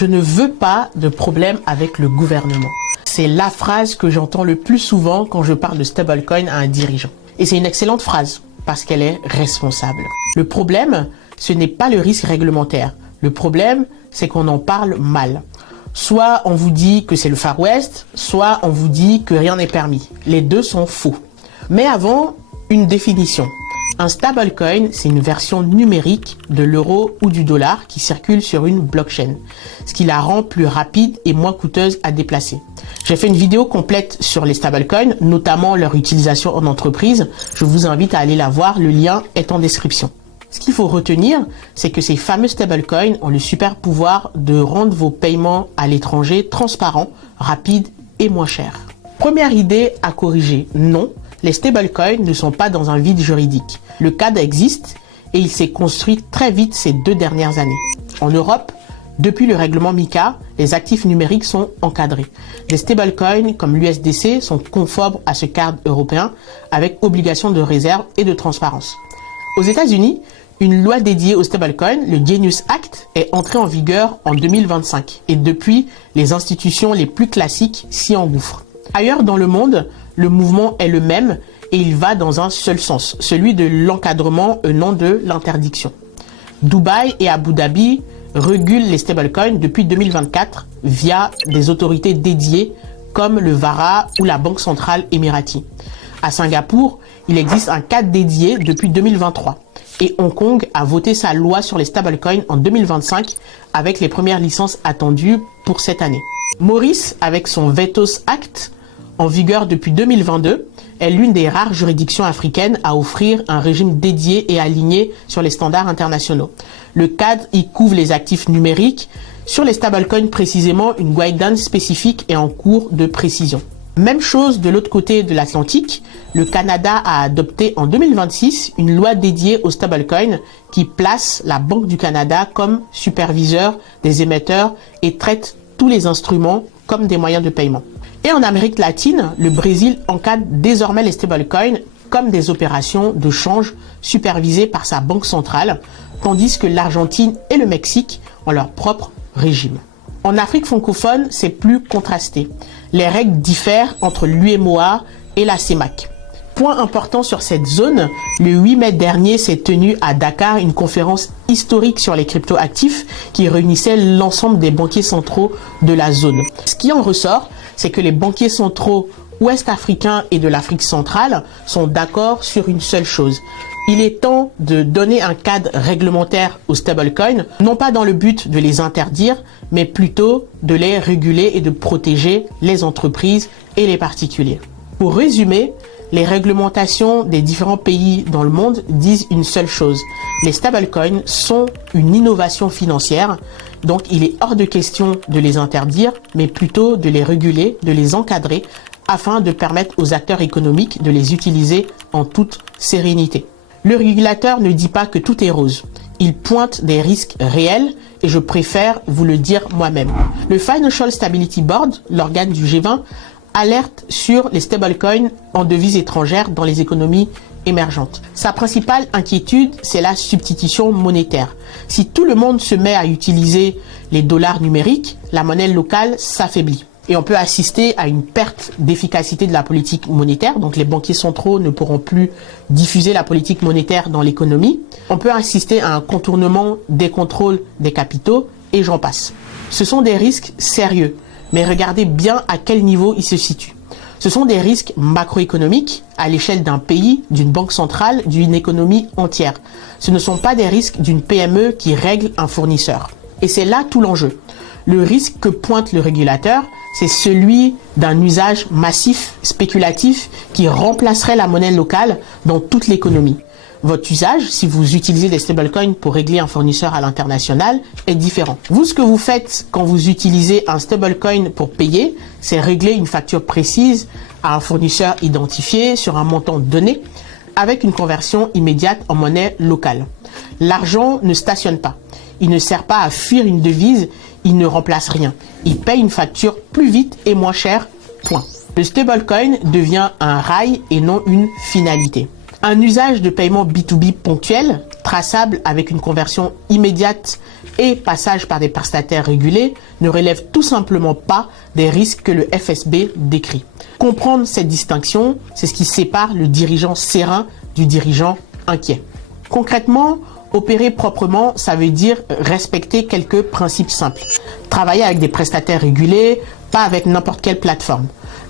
Je ne veux pas de problème avec le gouvernement. C'est la phrase que j'entends le plus souvent quand je parle de stablecoin à un dirigeant. Et c'est une excellente phrase parce qu'elle est responsable. Le problème, ce n'est pas le risque réglementaire. Le problème, c'est qu'on en parle mal. Soit on vous dit que c'est le Far West, soit on vous dit que rien n'est permis. Les deux sont faux. Mais avant, une définition. Un stablecoin, c'est une version numérique de l'euro ou du dollar qui circule sur une blockchain, ce qui la rend plus rapide et moins coûteuse à déplacer. J'ai fait une vidéo complète sur les stablecoins, notamment leur utilisation en entreprise. Je vous invite à aller la voir, le lien est en description. Ce qu'il faut retenir, c'est que ces fameux stablecoins ont le super pouvoir de rendre vos paiements à l'étranger transparents, rapides et moins chers. Première idée à corriger, non, les stablecoins ne sont pas dans un vide juridique. Le cadre existe et il s'est construit très vite ces 2 dernières années. En Europe, depuis le règlement MiCA, les actifs numériques sont encadrés. Les stablecoins comme l'USDC sont conformes à ce cadre européen avec obligation de réserve et de transparence. Aux États-Unis, une loi dédiée aux stablecoins, le Genius Act, est entrée en vigueur en 2025 et depuis, les institutions les plus classiques s'y engouffrent. Ailleurs dans le monde, le mouvement est le même et il va dans un seul sens, celui de l'encadrement et non de l'interdiction. Dubaï et Abu Dhabi régulent les stablecoins depuis 2024 via des autorités dédiées comme le VARA ou la Banque centrale émirati. À Singapour, il existe un cadre dédié depuis 2023 et Hong Kong a voté sa loi sur les stablecoins en 2025 avec les premières licences attendues pour cette année. Maurice, avec son Vetos Act, en vigueur depuis 2022, est l'une des rares juridictions africaines à offrir un régime dédié et aligné sur les standards internationaux. Le cadre y couvre les actifs numériques. Sur les stablecoins précisément, une guidance spécifique est en cours de précision. Même chose de l'autre côté de l'Atlantique, le Canada a adopté en 2026 une loi dédiée aux stablecoins qui place la Banque du Canada comme superviseur des émetteurs et traite tous les instruments comme des moyens de paiement. Et en Amérique latine, le Brésil encadre désormais les stablecoins comme des opérations de change supervisées par sa banque centrale, tandis que l'Argentine et le Mexique ont leur propre régime. En Afrique francophone, c'est plus contrasté. Les règles diffèrent entre l'UEMOA et la CEMAC. Point important sur cette zone, le 8 mai dernier s'est tenue à Dakar une conférence historique sur les cryptoactifs qui réunissait l'ensemble des banquiers centraux de la zone. Ce qui en ressort, c'est que les banquiers centraux ouest-africains et de l'Afrique centrale sont d'accord sur une seule chose. Il est temps de donner un cadre réglementaire aux stablecoins, non pas dans le but de les interdire, mais plutôt de les réguler et de protéger les entreprises et les particuliers. Pour résumer, les réglementations des différents pays dans le monde disent une seule chose. Les stablecoins sont une innovation financière, donc il est hors de question de les interdire, mais plutôt de les réguler, de les encadrer, afin de permettre aux acteurs économiques de les utiliser en toute sérénité. Le régulateur ne dit pas que tout est rose. Il pointe des risques réels et je préfère vous le dire moi-même. Le Financial Stability Board, l'organe du G20, alerte sur les stablecoins en devises étrangères dans les économies émergentes. Sa principale inquiétude, c'est la substitution monétaire. Si tout le monde se met à utiliser les dollars numériques, la monnaie locale s'affaiblit. Et on peut assister à une perte d'efficacité de la politique monétaire. Donc les banquiers centraux ne pourront plus diffuser la politique monétaire dans l'économie. On peut assister à un contournement des contrôles des capitaux et j'en passe. Ce sont des risques sérieux, mais regardez bien à quel niveau ils se situent. Ce sont des risques macroéconomiques à l'échelle d'un pays, d'une banque centrale, d'une économie entière. Ce ne sont pas des risques d'une PME qui règle un fournisseur. Et c'est là tout l'enjeu. Le risque que pointe le régulateur, c'est celui d'un usage massif, spéculatif, qui remplacerait la monnaie locale dans toute l'économie. Votre usage, si vous utilisez des stablecoins pour régler un fournisseur à l'international, est différent. Vous, ce que vous faites quand vous utilisez un stablecoin pour payer, c'est régler une facture précise à un fournisseur identifié sur un montant donné avec une conversion immédiate en monnaie locale. L'argent ne stationne pas. Il ne sert pas à fuir une devise, il ne remplace rien. Il paye une facture plus vite et moins cher, point. Le stablecoin devient un rail et non une finalité. Un usage de paiement B2B ponctuel, traçable avec une conversion immédiate et passage par des prestataires régulés ne relèvent tout simplement pas des risques que le FSB décrit. Comprendre cette distinction, c'est ce qui sépare le dirigeant serein du dirigeant inquiet. Concrètement, opérer proprement, ça veut dire respecter quelques principes simples. Travailler avec des prestataires régulés, pas avec n'importe quelle plateforme.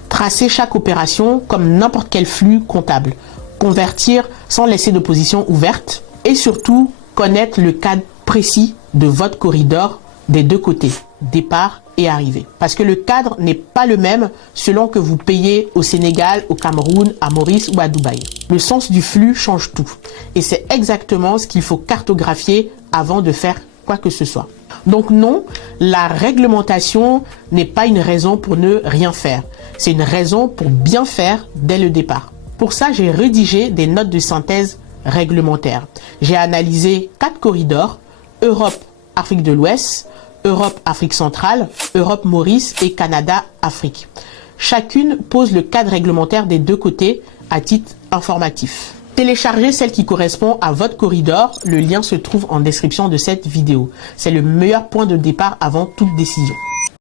Tracer chaque opération comme n'importe quel flux comptable. Convertir sans laisser de position ouverte. Et surtout, connaître le cadre précis de votre corridor des deux côtés, départ et arrivée. Parce que le cadre n'est pas le même selon que vous payez au Sénégal, au Cameroun, à Maurice ou à Dubaï. Le sens du flux change tout. Et c'est exactement ce qu'il faut cartographier avant de faire quoi que ce soit. Donc non, la réglementation n'est pas une raison pour ne rien faire. C'est une raison pour bien faire dès le départ. Pour ça, j'ai rédigé des notes de synthèse réglementaires. J'ai analysé 4 corridors, Europe, Afrique de l'Ouest, Europe, Afrique centrale, Europe, Maurice et Canada, Afrique. Chacune pose le cadre réglementaire des deux côtés à titre informatif. Téléchargez celle qui correspond à votre corridor. Le lien se trouve en description de cette vidéo. C'est le meilleur point de départ avant toute décision.